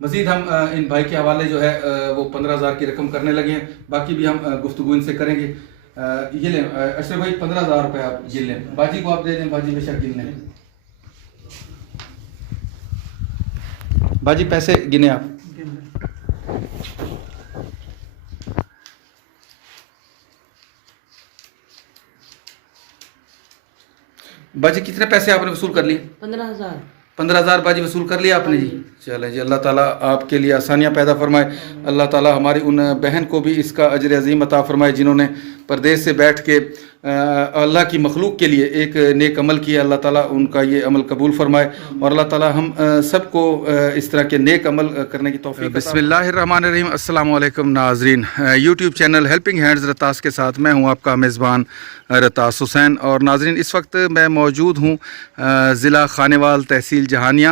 مزید ہم ان بھائی کے حوالے جو ہے وہ 15,000 کی رقم کرنے لگے ہیں، باقی بھی ہم گفتگو ان سے کریں گے۔ یہ لیں اشرف بھائی 15,000 روپے آپ گن لیں، باجی کو آپ دے دیں، باجی بے شک گن لیں۔ باجی پیسے گنے آپ۔ باجی کتنے پیسے آپ نے وصول کر لیے؟ 15,000۔ 15,000 باجی وصول کر لیا آپ نے جی؟ چلیں جی، اللہ تعالیٰ آپ کے لیے آسانیاں پیدا فرمائے، اللہ تعالیٰ ہماری ان بہن کو بھی اس کا اجر عظیم عطا فرمائے جنہوں نے پردیس سے بیٹھ کے اللہ کی مخلوق کے لیے ایک نیک عمل کیا، اللہ تعالیٰ ان کا یہ عمل قبول فرمائے، اور اللہ تعالیٰ ہم سب کو اس طرح کے نیک عمل کرنے کی توفیق۔ بسم اللہ الرحمن الرحیم۔ السلام علیکم ناظرین، یوٹیوب چینل ہیلپنگ ہینڈز رتاس کے ساتھ میں ہوں آپ کا میزبان رتاس حسین، اور ناظرین اس وقت میں موجود ہوں ضلع خانیوال تحصیل جہانیہ،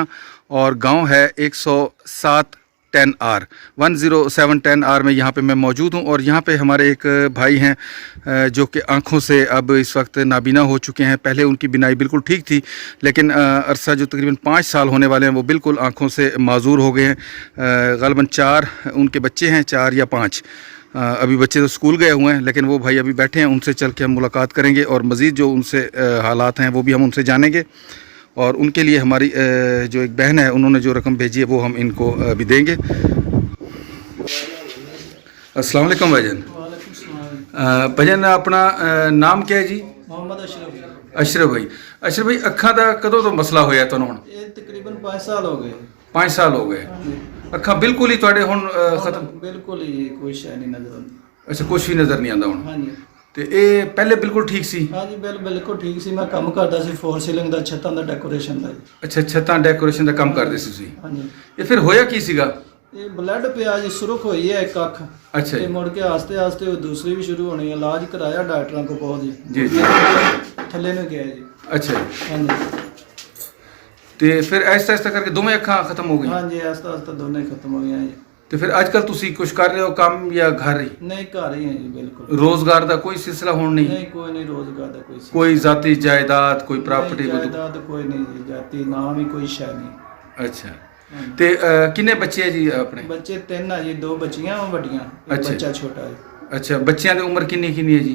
اور گاؤں ہے 10710R میں یہاں پہ میں موجود ہوں، اور یہاں پہ ہمارے ایک بھائی ہیں جو کہ آنکھوں سے اب اس وقت نابینا ہو چکے ہیں۔ پہلے ان کی بینائی بالکل ٹھیک تھی، لیکن عرصہ جو تقریباً 5 سال ہونے والے ہیں وہ بالکل آنکھوں سے معذور ہو گئے ہیں۔ غالباً 4 ان کے بچے ہیں، 4 یا 5۔ ابھی بچے تو اسکول گئے ہوئے ہیں، لیکن وہ بھائی ابھی بیٹھے ہیں، ان سے چل کے ہم ملاقات کریں گے، اور مزید جو ان سے حالات ہیں وہ بھی ہم ان سے جانیں گے، اور ان کے لیے ہماری جو ایک بہن ہے انہوں نے جو رقم بھیجی ہے وہ ہم ان کو بھی دیں گے۔ السلام علیکم بھائی جان۔ وعلیکم السلام۔ بھائی جان اپنا نام کیا ہے جی؟ محمد اشرف۔ اشرف بھائی۔ اشرف بھائی اکھاں دا کدوں تو مسئلہ ہویا تانوں ہن؟ یہ تقریباً 5 سال ہو گئے۔ 5 سال ہو گئے۔ اکھاں بالکل ہی تواڈے ہن ختم؟ بالکل ہی کوئی شے نہیں نظر آتی۔ اچھا کچھ بھی نظر نہیں آندا ہن؟ ہاں جی۔ تے اے پہلے بالکل ٹھیک سی؟ ہاں جی بالکل ٹھیک سی، میں کام کردا سی فور سیلنگ دا، چھتاں دا ڈیکوریشن دا۔ اچھا چھتاں ڈیکوریشن دا کام کردے سی تسی؟ ہاں جی۔ یہ پھر ہویا کی سیگا؟ یہ بلڈ پیا جی، سرخ ہوئی ہے ایک اکھ، اچھا تے جی مڑ کے آستے آستے وہ دوسری بھی شروع ہونی ہے۔ علاج کرایا ڈاکٹراں کو بہت جی جی۔ تھلے نہ گیا جی۔ اچھا جی۔ ہاں جی۔ تے پھر آہستہ آہستہ کر کے دوویں اکھاں ختم ہو گئی؟ ہاں جی آہستہ آہستہ دونوں ہی ختم ہو گئے ہیں جی۔ تے پھر اج کل تسی کچھ کر رہے ہو کام یا گھر ہی؟ نہیں گھر ہی ہیں جی بالکل۔ روزگار دا کوئی سلسلہ ہون نہیں؟ نہیں کوئی نہیں روزگار دا کوئی کوئی ذاتی جائیداد، کوئی پراپرٹی؟ نہیں جائیداد کوئی نہیں جی، جاتی نام ہی کوئی شے نہیں۔ اچھا تے کنے بچے ہیں جی اپنے؟ بچے 3 ہیں جی، 2 بچیاں وڈیاں، ایک اچھا۔ بچہ چھوٹا ہے۔ اچھا بچیاں دی عمر کنی ہے جی؟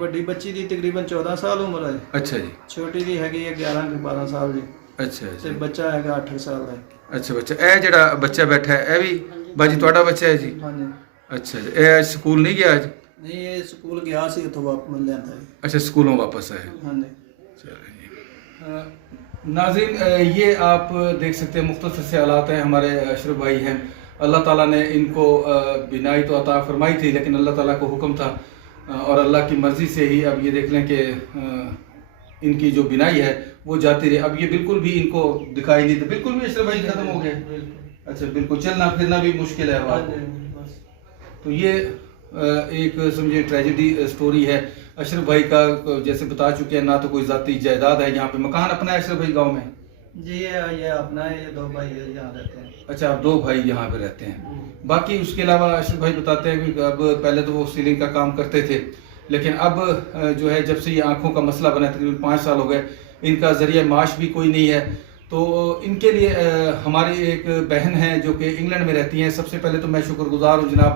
وڈی بچی دی تقریباً 14 سال عمر ہے، اچھا جی۔ چھوٹی دی ہے 11 کہ 12 سال جی، اچھا تے اچھا بچہ ہے 8 سال کا۔ اچھا بچہ اے جڑا بچہ بیٹھا ہے اے بھی باجی تہاڈا بچہ ہے جی؟ ہاں جی۔ اچھا جی۔ اے آج سکول نہیں گیا آج؟ نہیں یہ سکول گیا سی، اتوں واپس مل جاتا ہے۔ اچھا سکولوں واپس آئے؟ ہاں جی۔ چلیں جی۔ ناظرین یہ آپ دیکھ سکتے ہیں مختصر سے حالات ہیں، ہمارے اشرف بھائی ہیں، اللہ تعالیٰ نے ان کو بینائی تو عطا فرمائی تھی، لیکن اللہ تعالیٰ کو حکم تھا اور اللہ کی مرضی سے ہی اب یہ دیکھ لیں کہ ان کی جو بینائی ہے وہ جاتی رہی۔ اب یہ بالکل بھی ان کو دکھائی نہیں، بالکل بھی اشرف بھائی ختم ہو گئے؟ اچھا بالکل چلنا پھرنا بھی مشکل ہے اب؟ تو یہ ایک سمجھے ٹریجڈی سٹوری ہے اشرف بھائی کا، جیسے بتا چکے ہیں، نہ تو کوئی ذاتی جائیداد ہے یہاں پہ۔ مکان اپنا ہے اشرف بھائی گاؤں میں؟ جی یہ اپنا ہے، یہ 2 بھائی یہاں رہتے ہیں۔ اچھا آپ 2 بھائی یہاں پہ رہتے ہیں۔ باقی اس کے علاوہ اشرف بھائی بتاتے ہیں کہ اب پہلے تو وہ سیلنگ کا کام کرتے تھے، لیکن اب جو ہے جب سے یہ آنکھوں کا مسئلہ بنا ہے تقریباً 5 سال ہو گئے، ان کا ذریعہ معاش بھی کوئی نہیں ہے۔ تو ان کے لیے ہماری ایک بہن ہے جو کہ انگلینڈ میں رہتی ہیں۔ سب سے پہلے تو میں شکر گزار ہوں جناب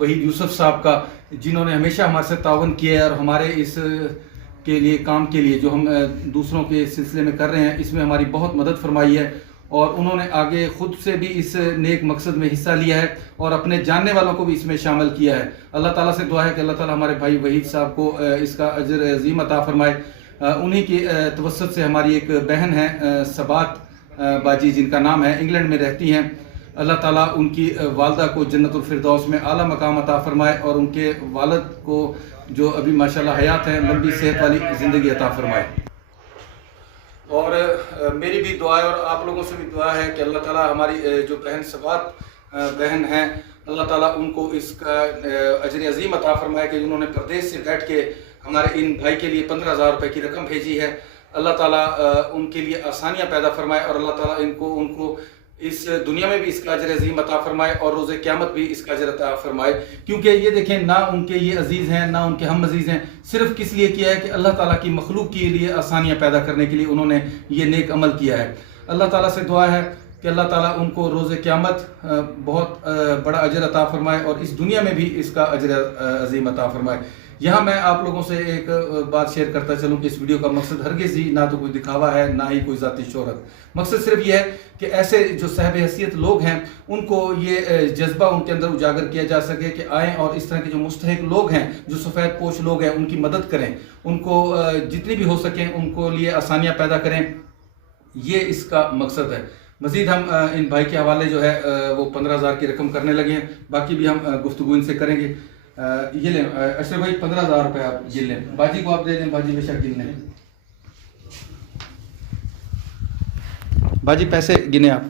وحید یوسف صاحب کا، جنہوں نے ہمیشہ ہمارے ساتھ تعاون کیا ہے، اور ہمارے اس کے لیے کام کے لیے جو ہم دوسروں کے سلسلے میں کر رہے ہیں اس میں ہماری بہت مدد فرمائی ہے، اور انہوں نے آگے خود سے بھی اس نیک مقصد میں حصہ لیا ہے اور اپنے جاننے والوں کو بھی اس میں شامل کیا ہے۔ اللہ تعالیٰ سے دعا ہے کہ اللہ تعالیٰ ہمارے بھائی وحید صاحب کو اس کا اجر عظیم عطا فرمائے۔ انہی کی توسط سے ہماری ایک بہن ہے ثبات باجی، جن کا نام ہے، انگلینڈ میں رہتی ہیں۔ اللہ تعالیٰ ان کی والدہ کو جنت الفردوس میں اعلیٰ مقام عطا فرمائے، اور ان کے والد کو جو ابھی ماشاءاللہ حیات ہیں لمبی صحت والی زندگی عطا فرمائے۔ اور میری بھی دعا ہے اور آپ لوگوں سے بھی دعا ہے کہ اللہ تعالیٰ ہماری جو بہن ثبات بہن ہیں، اللہ تعالیٰ ان کو اس کا اجر عظیم عطا فرمائے کہ انہوں نے پردیس سے بیٹھ کے ہمارے ان بھائی کے لیے 15,000 روپے کی رقم بھیجی ہے۔ اللہ تعالیٰ ان کے لیے آسانیاں پیدا فرمائے، اور اللہ تعالیٰ ان کو اس دنیا میں بھی اس کا اجر عظیم عطا فرمائے، اور روز قیامت بھی اس کا اجر عطا فرمائے۔ کیونکہ یہ دیکھیں نہ ان کے یہ عزیز ہیں نہ ان کے ہم عزیز ہیں، صرف کس لیے کیا ہے کہ اللہ تعالیٰ کی مخلوق کے لیے آسانیاں پیدا کرنے کے لیے انہوں نے یہ نیک عمل کیا ہے۔ اللہ تعالیٰ سے دعا ہے کہ اللہ تعالیٰ ان کو روز قیامت بہت بڑا اجر عطا فرمائے اور اس دنیا میں بھی اس کا اجر عظیم عطا فرمائے۔ یہاں میں آپ لوگوں سے ایک بات شیئر کرتا چلوں کہ اس ویڈیو کا مقصد ہرگز ہی نہ تو کوئی دکھاوا ہے نہ ہی کوئی ذاتی شہرت، مقصد صرف یہ ہے کہ ایسے جو صاحب حیثیت لوگ ہیں ان کو یہ جذبہ ان کے اندر اجاگر کیا جا سکے کہ آئیں اور اس طرح کے جو مستحق لوگ ہیں، جو سفید پوش لوگ ہیں، ان کی مدد کریں، ان کو جتنی بھی ہو سکیں ان کو لیے آسانیاں پیدا کریں، یہ اس کا مقصد ہے۔ مزید ہم ان بھائی کے حوالے جو ہے وہ 15,000 کی رقم کرنے لگے ہیں، باقی بھی ہم گفتگو ان سے کریں گے۔ یہ لیں اشرف بھائی 15,000 روپے آپ یہ لیں، باجی کو آپ دے دیں، باجی بے شک گن لیں، باجی پیسے گنے آپ۔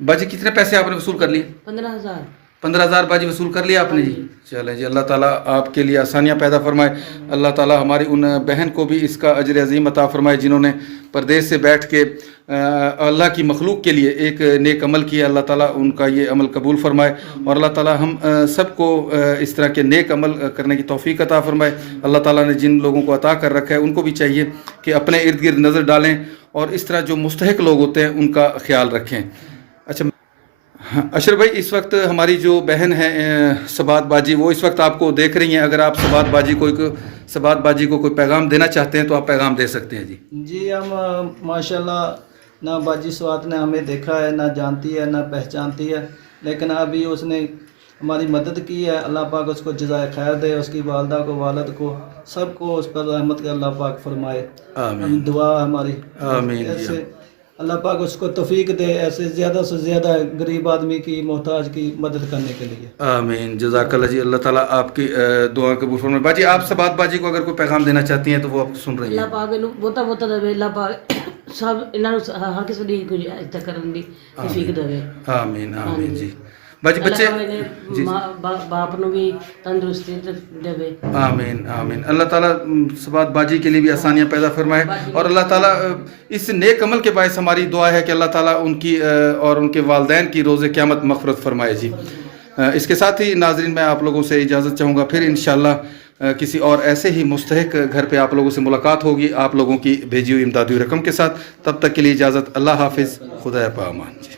باجی کتنے پیسے آپ نے وصول کر لیے؟ 15,000 15,000 باجی وصول کر لیا آپ نے جی؟ چلیں جی، اللہ تعالیٰ آپ کے لیے آسانیاں پیدا فرمائے، اللہ تعالیٰ ہماری ان بہن کو بھی اس کا اجر عظیم عطا فرمائے جنہوں نے پردیس سے بیٹھ کے اللہ کی مخلوق کے لیے ایک نیک عمل کیا، اللہ تعالیٰ ان کا یہ عمل قبول فرمائے اور اللہ تعالیٰ ہم سب کو اس طرح کے نیک عمل کرنے کی توفیق عطا فرمائے۔ اللہ تعالیٰ نے جن لوگوں کو عطا کر رکھا ہے ان کو بھی چاہیے کہ اپنے ارد گرد نظر ڈالیں اور اس طرح جو مستحق لوگ ہوتے ہیں ان کا خیال رکھیں۔ اچھا اشرف بھائی، اس وقت ہماری جو بہن ہے ثبات باجی، وہ اس وقت آپ کو دیکھ رہی ہیں، اگر آپ ثبات باجی کو کوئی پیغام دینا چاہتے ہیں تو آپ پیغام دے سکتے ہیں جی۔ جی ہم ماشاءاللہ نہ باجی سوات نے ہمیں دیکھا ہے، نہ جانتی ہے، نہ پہچانتی ہے، لیکن ابھی اس نے ہماری مدد کی ہے، اللہ پاک اس کو جزائے خیر دے، اس کی والدہ کو، والد کو، سب کو اس پر رحمت کے اللہ پاک فرمائے، آمین، دعا ہماری آمین جی، ایسے اللہ پاک اس کو توفیق دے ایسے زیادہ سے زیادہ غریب آدمی کی، محتاج کی مدد کرنے کے لیے۔ آمین، جزاک اللہ جی، اللہ تعالیٰ آپ کی دعا قبول فرمائے۔ باجی آپ ثبات باجی کو اگر کوئی پیغام دینا چاہتی ہیں تو وہ آپ سن رہی ہیں۔ اللہ پاک ਨੂੰ ਬਹੁਤਾ ਬਹੁਤਾ ਦੇਵੇ, ਅੱਲਾ ਪਾਕ ਸਭ ਇਹਨਾਂ ਨੂੰ ਹਰ ਕਿਸੇ ਦੀ ਕੋਈ ਇੱਜ਼ਤ ਕਰਨ ਦੀ ਤੌਫੀਕ ਦੇਵੇ। آمین آمین جی۔ باجی بچے باپ ਨੂੰ ਵੀ ਤੰਦਰੁਸਤੀ ਦੇਵੇ۔ آمین آمین، اللہ تعالیٰ ثبات باجی کے لیے بھی آسانیاں پیدا فرمائے اور اللہ تعالیٰ اس نیک عمل کے باعث ہماری دعا ہے کہ اللہ تعالیٰ ان کی اور ان کے والدین کی روز قیامت مغفرت فرمائے جی۔ اس کے ساتھ ہی ناظرین میں آپ لوگوں سے اجازت چاہوں گا، پھر انشاءاللہ کسی اور ایسے ہی مستحق گھر پہ آپ لوگوں سے ملاقات ہوگی آپ لوگوں کی بھیجی ہوئی امدادی رقم کے ساتھ۔ تب تک کے لیے اجازت، اللہ حافظ، خدا پامان جی۔